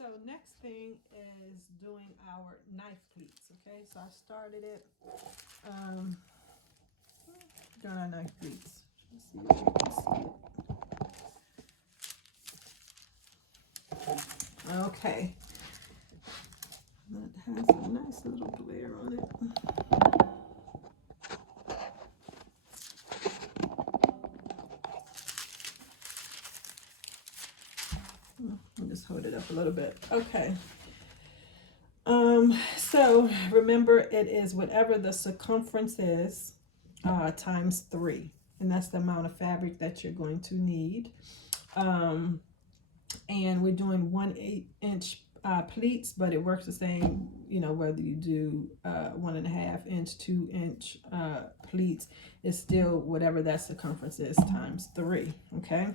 So next thing is doing our knife pleats. Okay, so I started it. Done our knife pleats. Let's see if you can see it. Okay, that has a nice little glare on it. I'll just hold it up a little bit. Okay. So remember, it is whatever the circumference is times 3, and that's the amount of fabric that you're going to need. And we're doing 1/8" pleats, but it works the same, you know, whether you do 1.5 inch, 2-inch pleats. It's still whatever that circumference is times 3. Okay.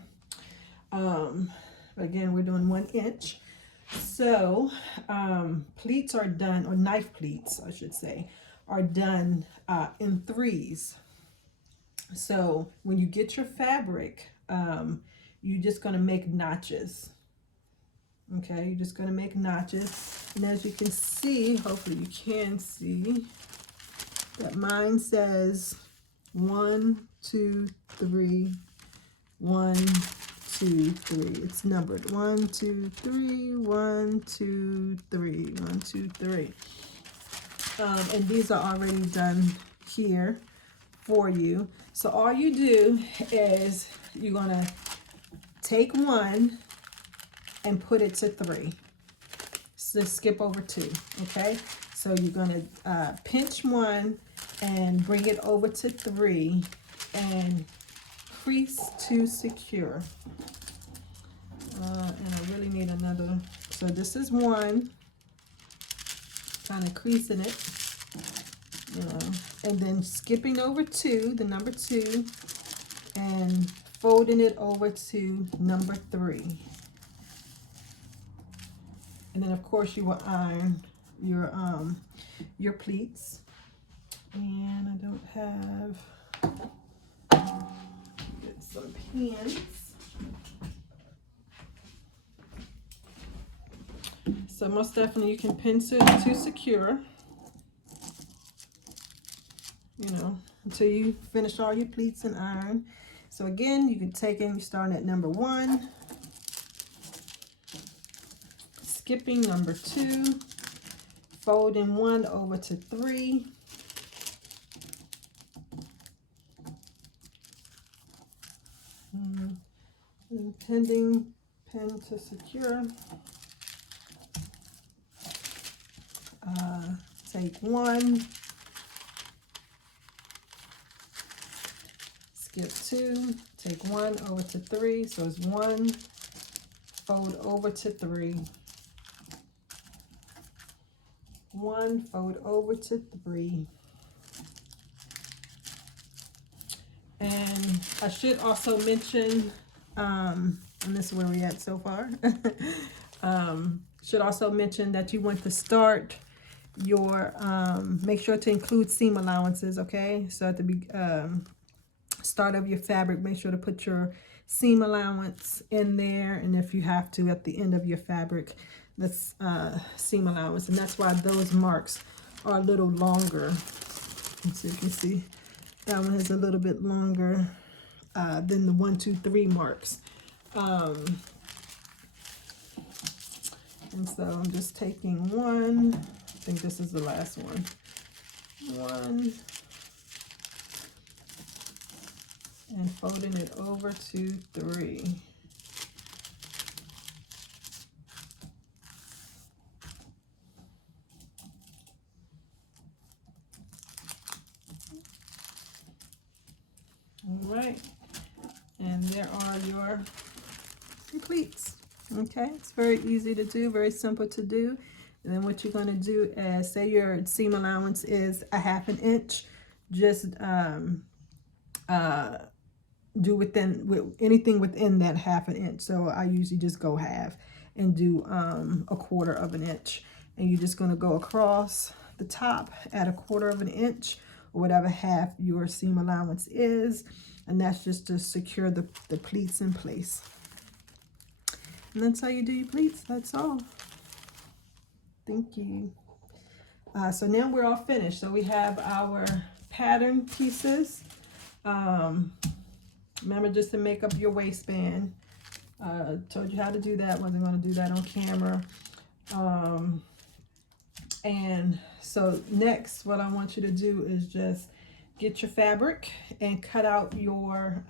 Again, we're doing 1 inch. So pleats are done, or knife pleats I should say, are done in 3s. So when you get your fabric, you're just going to make notches. Okay, you're just going to make notches, and as you can see, hopefully you can see that mine says 1, 2, 3, 1, 2, 3. It's numbered 1, 2, 3, 1, 2, 3, 1, 2, 3. And these are already done here for you. So all you do is you're gonna take 1 and put it to 3. So skip over 2. Okay. So you're gonna pinch 1 and bring it over to 3 and crease to secure. And I really need another. So this is 1, kind of creasing it, you know, and then skipping over 2, the number 2, and folding it over to number 3. And then of course you will iron your pleats. And I don't have, get some pins. So most definitely you can pin to secure, you know, until you finish all your pleats and iron. So again, you can take in, you're starting at number 1, skipping number 2, folding 1 over to 3, and pin to secure. Take 1, skip 2, take 1 over to 3, so it's 1, fold over to 3, 1, fold over to 3. And I should also mention, and this is where we're at so far, should also mention that you want to start your, make sure to include seam allowances, okay? So at the start of your fabric, make sure to put your seam allowance in there, and if you have to at the end of your fabric, that's seam allowance, and that's why those marks are a little longer. So you can see that one is a little bit longer than the 1, 2, 3 marks. And so I'm just taking 1, I think this is the last one, 1, and folding it over to 3. All right, and there are your pleats. Okay, it's very easy to do, very simple to do. And then what you're going to do is, say your seam allowance is 1/2 inch, just do anything within that 1/2 inch. So I usually just go half and do 1/4 inch, and you're just going to go across the top at 1/4 inch, or whatever half your seam allowance is, and that's just to secure the pleats in place. And that's how you do your pleats. That's all. Thank you. So now we're all finished. So we have our pattern pieces. Remember just to make up your waistband. Told you how to do that. Wasn't going to do that on camera. And so next, what I want you to do is just get your fabric and cut out your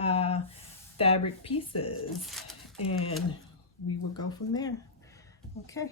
fabric pieces, and we will go from there. Okay.